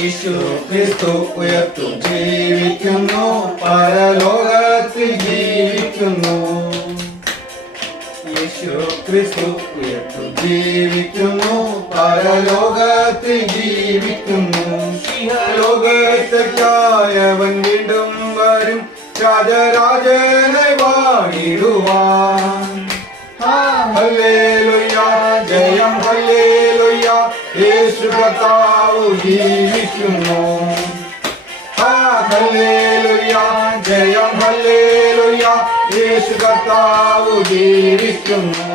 യേശു ക്രിസ്തു ഉയർത്തും. ജീവിക്കുന്നു. പരലോകത്തിൽ ജീവിക്കുന്നു. യേശു ക്രിസ്തു ഉയർത്തു. ജീവിക്കുന്നു. പരലോകത്തിൽ ജീവിക്കുന്നു. ലോകത്തേക്കായവൻ വീണ്ടും വരും. രാജരാജനെ യേശു കർത്താവ് ജീവിക്കുന്നു ജയം ഹല്ലേലൂയ യേശു കർത്താവ് ജീവിക്കുന്നു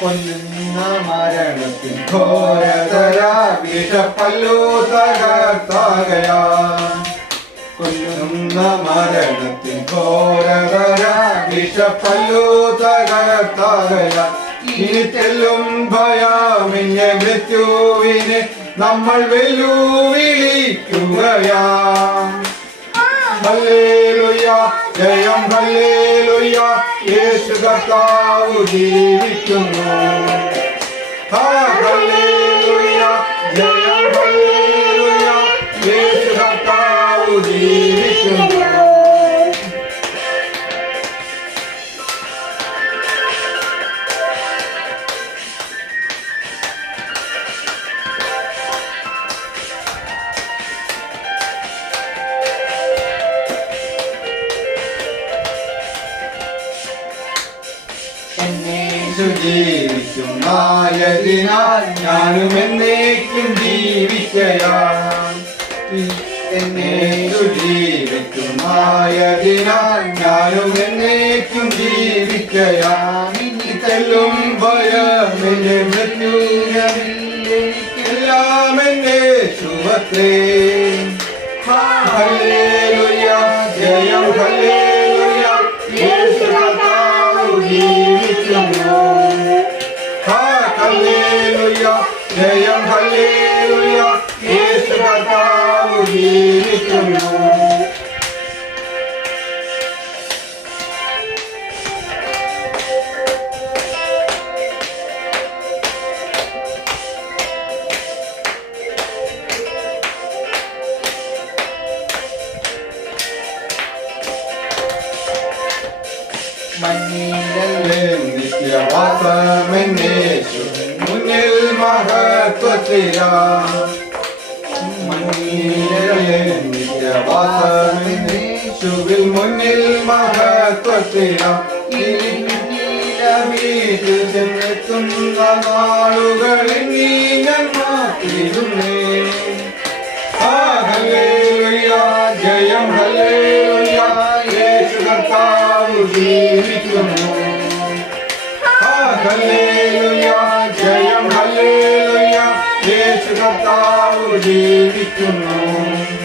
കൊല്ലുന്ന മരണത്തിൻ ഘോരതര വിഷപ്പല്ലു തകർത്താകയാ കൊല്ലുന്ന മരണത്തിൻ ഘോരതര വിഷപ്പല്ലു തകർത്താകയാ ഇനി തെല്ലും ഭയാമിന്റെ മൃത്യുവിനെ നമ്മൾ വെല്ലുവിളിക്കുകയാ ഹല്ലേലൂയ ജയം ഹല്ലേലൂയ യേശു കർത്താവ് ജീവിക്കുന്നു ആ, ഹല്ലേലൂയ ജയം ഹല്ലേലൂയ യേശു കർത്താവ് ജീവിക്കുന്നു എന്നേശു ജീവിക്കും നായതിനാൽ ഞാനും എന്നേക്കും ജീവിക്കയാം എന്നേശു ജീവിക്കും നായതിനാൽ ഞാനും എന്നേക്കും ജീവിക്കയാം ഇനി തെല്ലും ഭയം എന്റെ മൃത്യുവിലെല്ലാം എന്നെ ശുഭത്തെ. ഹല്ലേലൂയ ജയം ഹല്ലേലൂയ ജയം ഹല്ലേലൂയ യേശു കർത്താവ് ജീവിക്കുന്നു മഞ്ഞിലല്ലേ നിത്യവാസമെന്നേശു മുന്നിൽ മഹത്വത്തിലാ. നിത്യവാസമെന്നേശുവിൽ മുന്നിൽ മഹത്വത്തിലാ. ചെന്നെത്തുന്ന നാളുകളിൽ നീ ഞാൻ ഹല്ലേലൂയ, ജയം യേശു കർത്താവ് ജീവിക്കുന്നു. ആ, ഹല്ലേലൂയ, ജീവിക്കുന്നു.